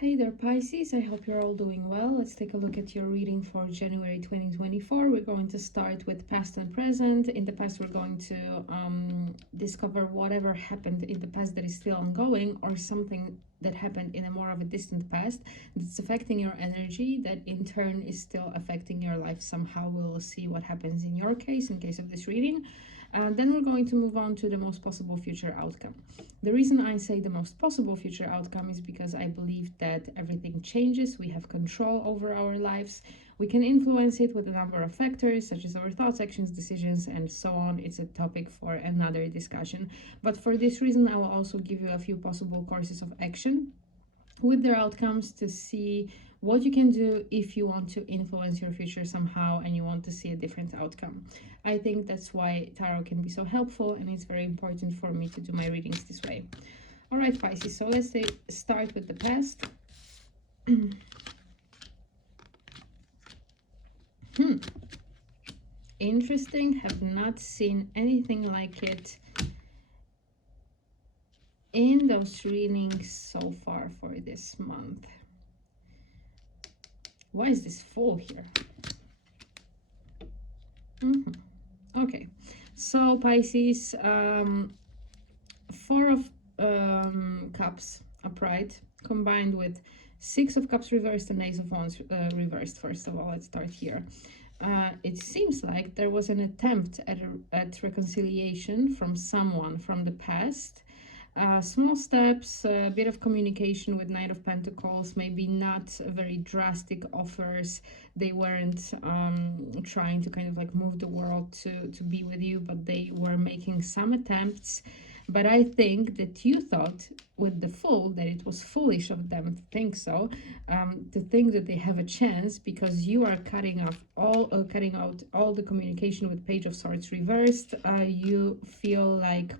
Hey there, Pisces. I hope you're all doing well. Let's take a look at your reading for January 2024. We're going to start with past and present. In the past, we're going to discover whatever happened in the past that is still ongoing, or something that happened in a more of a distant past that's affecting your energy, that in turn is still affecting your life somehow. We'll see what happens in your case, in case of this reading. Then we're going to move on to the most possible future outcome. The reason I say the most possible future outcome is because I believe that everything changes. We have control over our lives. We can influence it with a number of factors, such as our thoughts, actions, decisions, and so on. It's a topic for another discussion. But for this reason, I will also give you a few possible courses of action with their outcomes to see what you can do if you want to influence your future somehow and you want to see a different outcome. I think that's why tarot can be so helpful, and it's very important for me to do my readings this way. All right, Pisces, so let's start with the past. Interesting. Have not seen anything like it in those readings so far for this month. Why is this full here? Okay, so Pisces, Four of Cups upright combined with Six of Cups reversed and Ace of Wands reversed. First of all, let's start here. It seems like there was an attempt at reconciliation from someone from the past. Small steps, a bit of communication with Knight of Pentacles, maybe not very drastic offers. They weren't trying to kind of like move the world to be with you, but they were making some attempts. But I think that you thought with the Fool that it was foolish of them to think so, to think that they have a chance, because you are cutting out all the communication with Page of Swords reversed. You feel like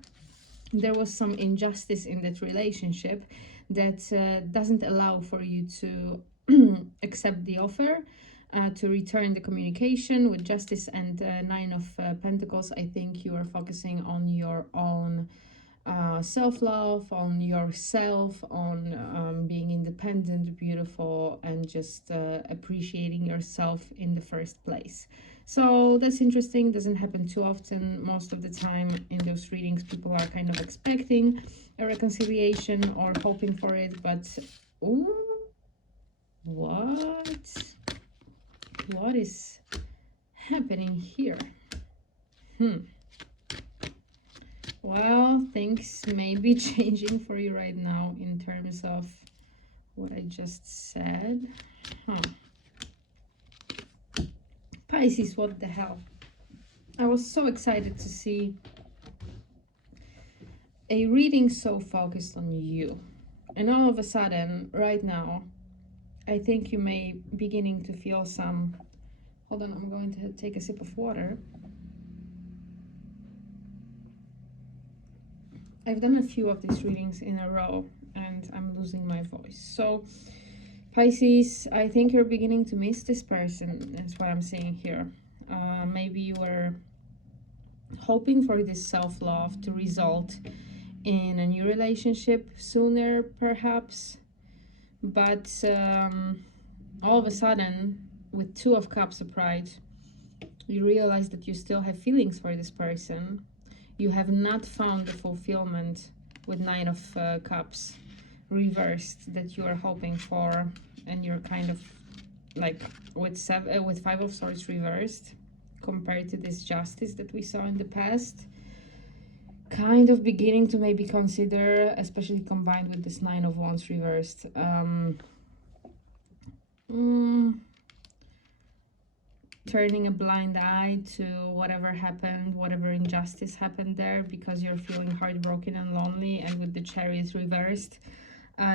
there was some injustice in that relationship that doesn't allow for you to accept the offer, to return the communication with Justice and Nine of Pentacles. I think you are focusing on your own self-love, on yourself, on being independent, beautiful, and just appreciating yourself in the first place. So that's interesting. Doesn't happen too often. Most of the time in those readings, people are kind of expecting a reconciliation or hoping for it, but ooh, what is happening here? Well, things may be changing for you right now in terms of what I just said. Pisces, what the hell? I was so excited to see a reading so focused on you. And all of a sudden, right now, I think you may be beginning to feel some... Hold on, I'm going to take a sip of water. I've done a few of these readings in a row and I'm losing my voice. So, Pisces, I think you're beginning to miss this person. That's what I'm seeing here. Maybe you were hoping for this self-love to result in a new relationship sooner, perhaps. But all of a sudden, with Two of Cups upright, you realize that you still have feelings for this person. You have not found the fulfillment with Nine of Cups reversed that you are hoping for, and you're kind of like with Five of Swords reversed compared to this Justice that we saw in the past, kind of beginning to maybe consider, especially combined with this Nine of Wands reversed, turning a blind eye to whatever happened, whatever injustice happened there, because you're feeling heartbroken and lonely. And with the Chariot reversed,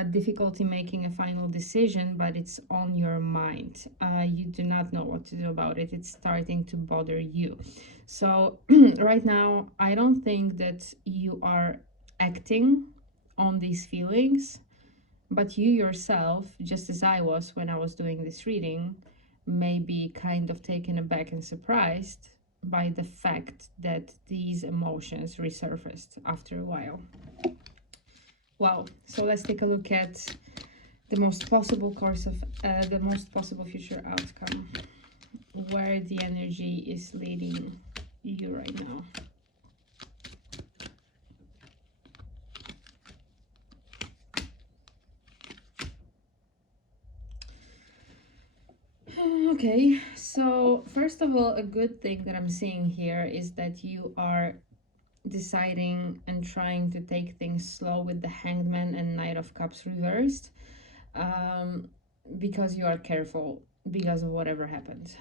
difficulty making a final decision, but it's on your mind. You do not know what to do about it. It's starting to bother you. So right now, I don't think that you are acting on these feelings, but you yourself, just as I was when I was doing this reading, may be kind of taken aback and surprised by the fact that these emotions resurfaced after a while. Wow, so let's take a look at the most possible course of the most possible future outcome, where the energy is leading you right now. Okay, so first of all, a good thing that I'm seeing here is that you are deciding and trying to take things slow with the Hangman and Knight of Cups reversed, because you are careful because of whatever happened.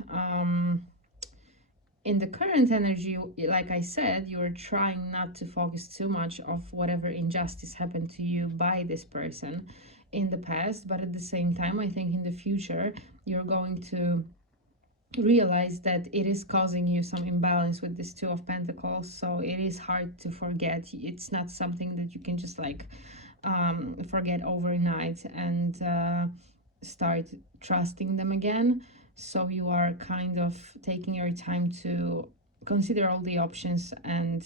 In the current energy, like I said, you're trying not to focus too much of whatever injustice happened to you by this person in the past, but at the same time, I think in the future, you're going to realize that it is causing you some imbalance with this Two of Pentacles. So it is hard to forget. It's not something that you can just like forget overnight and start trusting them again. So you are kind of taking your time to consider all the options and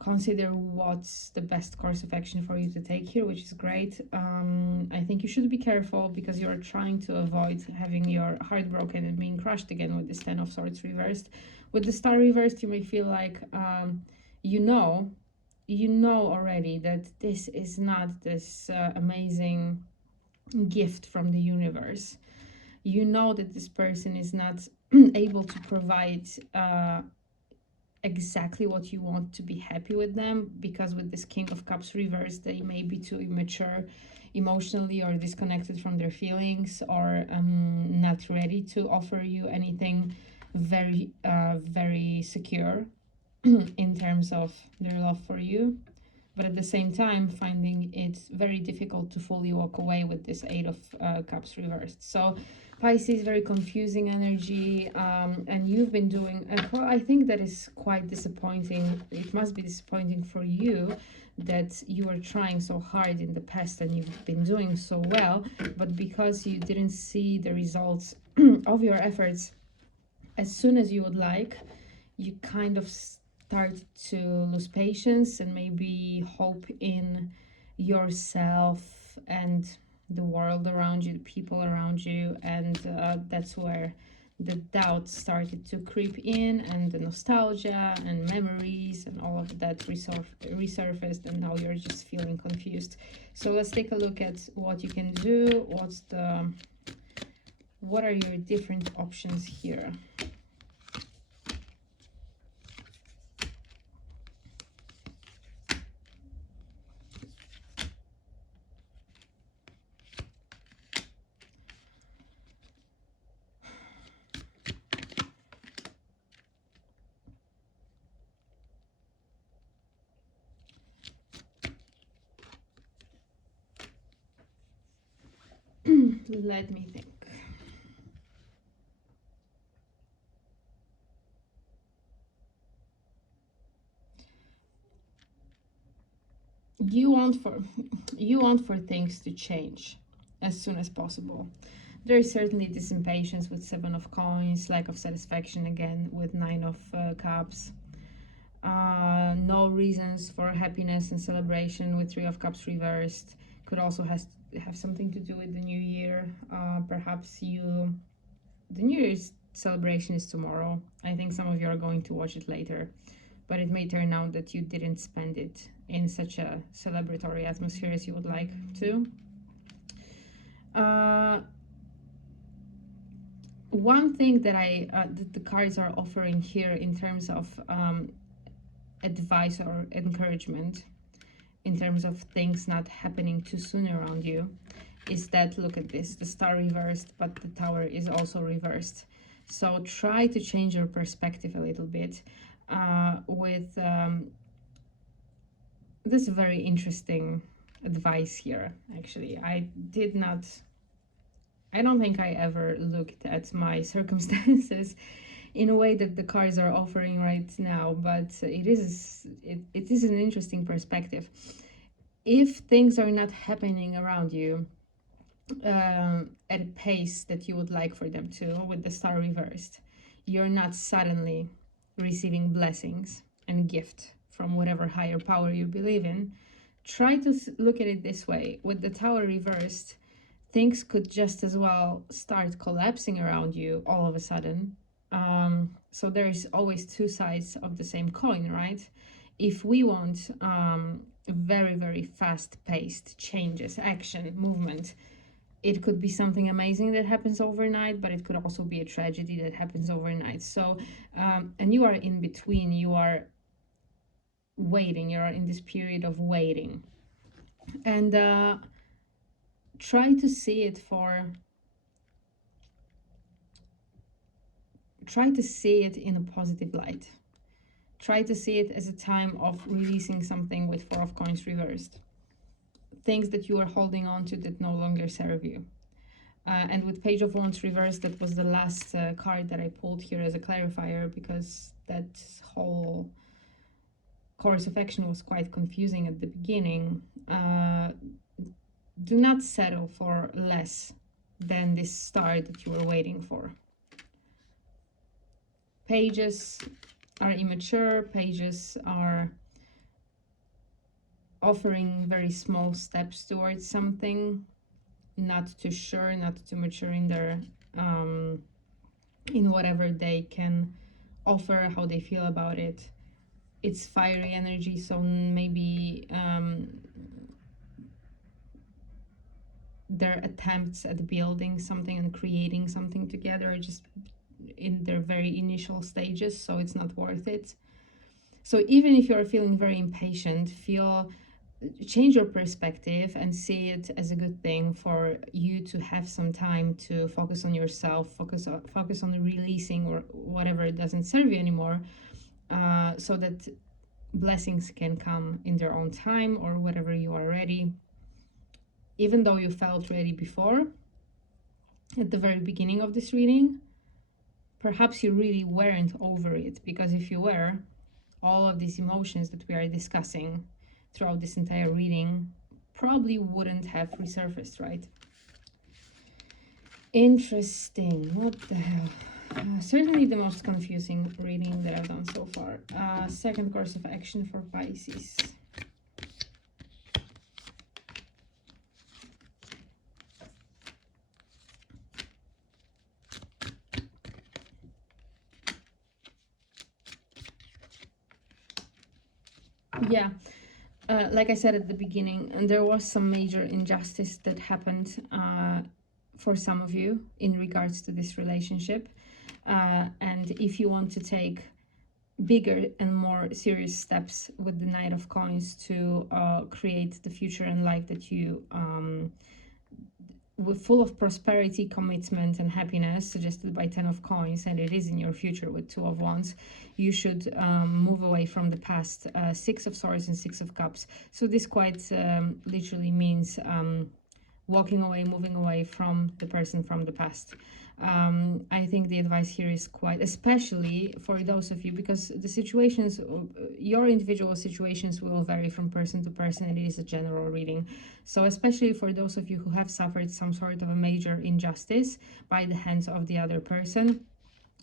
consider what's the best course of action for you to take here, which is great. I think you should be careful because you're trying to avoid having your heart broken and being crushed again with this Ten of Swords reversed. With the Star reversed, you may feel like you know already that this is not this amazing gift from the universe. You know that this person is not able to provide exactly what you want to be happy with them, because with this King of Cups reversed, they may be too immature emotionally or disconnected from their feelings, or not ready to offer you anything very secure in terms of their love for you. But at the same time, finding it very difficult to fully walk away with this Eight of Cups reversed. So Pisces, very confusing energy, and you've been doing, well, I think that is quite disappointing. It must be disappointing for you that you were trying so hard in the past and you've been doing so well, but because you didn't see the results of your efforts as soon as you would like, you kind of start to lose patience and maybe hope in yourself and the world around you, the people around you, and that's where the doubt started to creep in, and the nostalgia and memories and all of that resurfaced, and now you're just feeling confused. So let's take a look at what you can do. What are your different options here? Let me think. You want for things to change as soon as possible. There is certainly this impatience with Seven of Coins, lack of satisfaction again with Nine of Cups. No reasons for happiness and celebration with Three of Cups reversed. Could also have something to do with the new year. Perhaps the New Year's celebration is tomorrow. I think some of you are going to watch it later, but it may turn out that you didn't spend it in such a celebratory atmosphere as you would like to. One thing that that the cards are offering here in terms of advice or encouragement, in terms of things not happening too soon around you, is that, look at this, the Star reversed, but the Tower is also reversed. So try to change your perspective a little bit with this very interesting advice here. Actually, I don't think I ever looked at my circumstances in a way that the cards are offering right now, but it is an interesting perspective. If things are not happening around you at a pace that you would like for them to, with the Star reversed, you're not suddenly receiving blessings and gift from whatever higher power you believe in, try to look at it this way. With the Tower reversed, things could just as well start collapsing around you all of a sudden. So there is always two sides of the same coin, right? If we want very, very fast-paced changes, action, movement, it could be something amazing that happens overnight, but it could also be a tragedy that happens overnight. So, and you are in between, you are waiting, you're in this period of waiting. And try to see it try to see it in a positive light. Try to see it as a time of releasing something with Four of Coins reversed. Things that you are holding on to that no longer serve you. And with Page of Wands reversed, that was the last card that I pulled here as a clarifier, because that whole course of action was quite confusing at the beginning. Do not settle for less than this star that you were waiting for. Pages are immature, pages are offering very small steps towards something, not too sure, not too mature in their in whatever they can offer, how they feel about it. It's fiery energy, so maybe their attempts at building something and creating something together are just in their very initial stages, so it's not worth it. So even if you're feeling very impatient, change your perspective and see it as a good thing for you to have some time to focus on yourself, focus on releasing or whatever doesn't serve you anymore, so that blessings can come in their own time or whatever you are ready. Even though you felt ready before, at the very beginning of this reading, perhaps you really weren't over it, because if you were, all of these emotions that we are discussing throughout this entire reading probably wouldn't have resurfaced, right? Interesting. What the hell? Certainly the most confusing reading that I've done so far. Second course of action for Pisces. Yeah, like I said at the beginning, and there was some major injustice that happened for some of you in regards to this relationship. And if you want to take bigger and more serious steps with the Knight of Coins to create the future and life that you with full of prosperity, commitment, and happiness, suggested by Ten of Coins, and it is in your future with Two of Wands, you should move away from the past. Six of Swords and Six of Cups. So this quite literally means walking away, moving away from the person from the past. I think the advice here is quite, especially for those of you, because the situations, your individual situations will vary from person to person, and it is a general reading. So especially for those of you who have suffered some sort of a major injustice by the hands of the other person,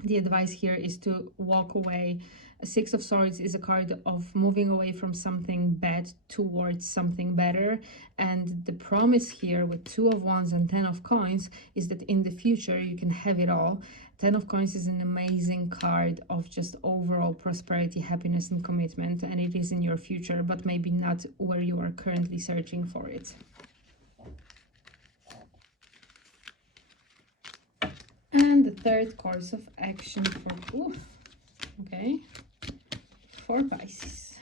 the advice here is to walk away. Six of Swords is a card of moving away from something bad towards something better. And the promise here with Two of Wands and Ten of Coins is that in the future you can have it all. Ten of Coins is an amazing card of just overall prosperity, happiness, and commitment. And it is in your future, but maybe not where you are currently searching for it. And the third course of action for, for Pisces.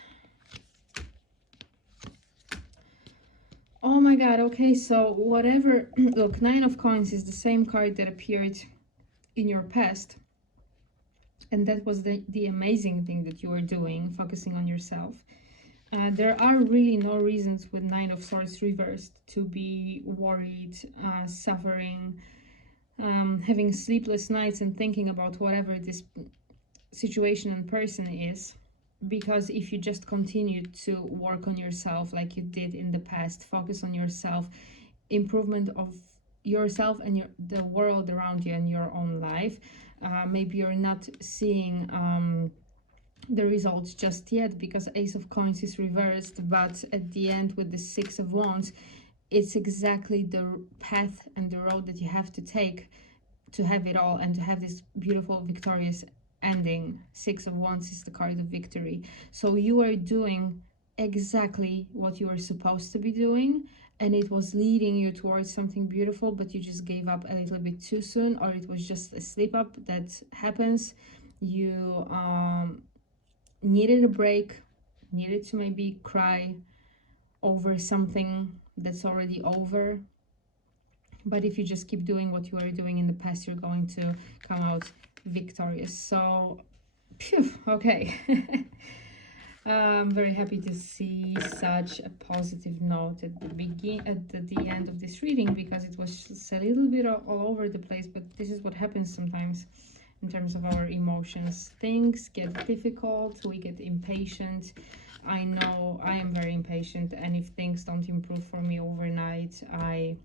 Oh my god, okay, so whatever, look, Nine of Coins is the same card that appeared in your past. And that was the amazing thing that you were doing, focusing on yourself. There are really no reasons with Nine of Swords reversed to be worried, suffering, having sleepless nights and thinking about whatever this situation and person is. Because if you just continue to work on yourself like you did in the past, focus on yourself, improvement of yourself and the world around you and your own life, maybe you're not seeing the results just yet, because Ace of Coins is reversed, but at the end with the Six of Wands, it's exactly the path and the road that you have to take to have it all and to have this beautiful victorious ending. Six of Wands is the card of victory. So you are doing exactly what you were supposed to be doing, and it was leading you towards something beautiful, but you just gave up a little bit too soon, or it was just a slip up that happens. You needed a break, needed to maybe cry over something that's already over. But if you just keep doing what you were doing in the past, you're going to come out victorious. So, phew, okay. I'm very happy to see such a positive note at the end of this reading, because it was just a little bit all over the place, but this is what happens sometimes in terms of our emotions. Things get difficult, we get impatient. I know I am very impatient, and if things don't improve for me overnight, I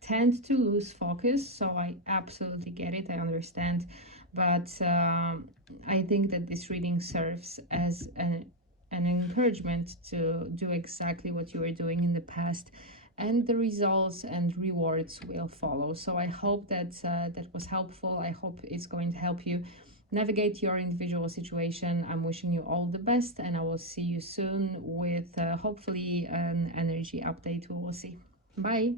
tend to lose focus. So I absolutely get it, I understand. But I think that this reading serves as an encouragement to do exactly what you were doing in the past, and the results and rewards will follow. So I hope that that was helpful. I hope it's going to help you navigate your individual situation. I'm wishing you all the best, and I will see you soon with hopefully an energy update. We will see. Bye.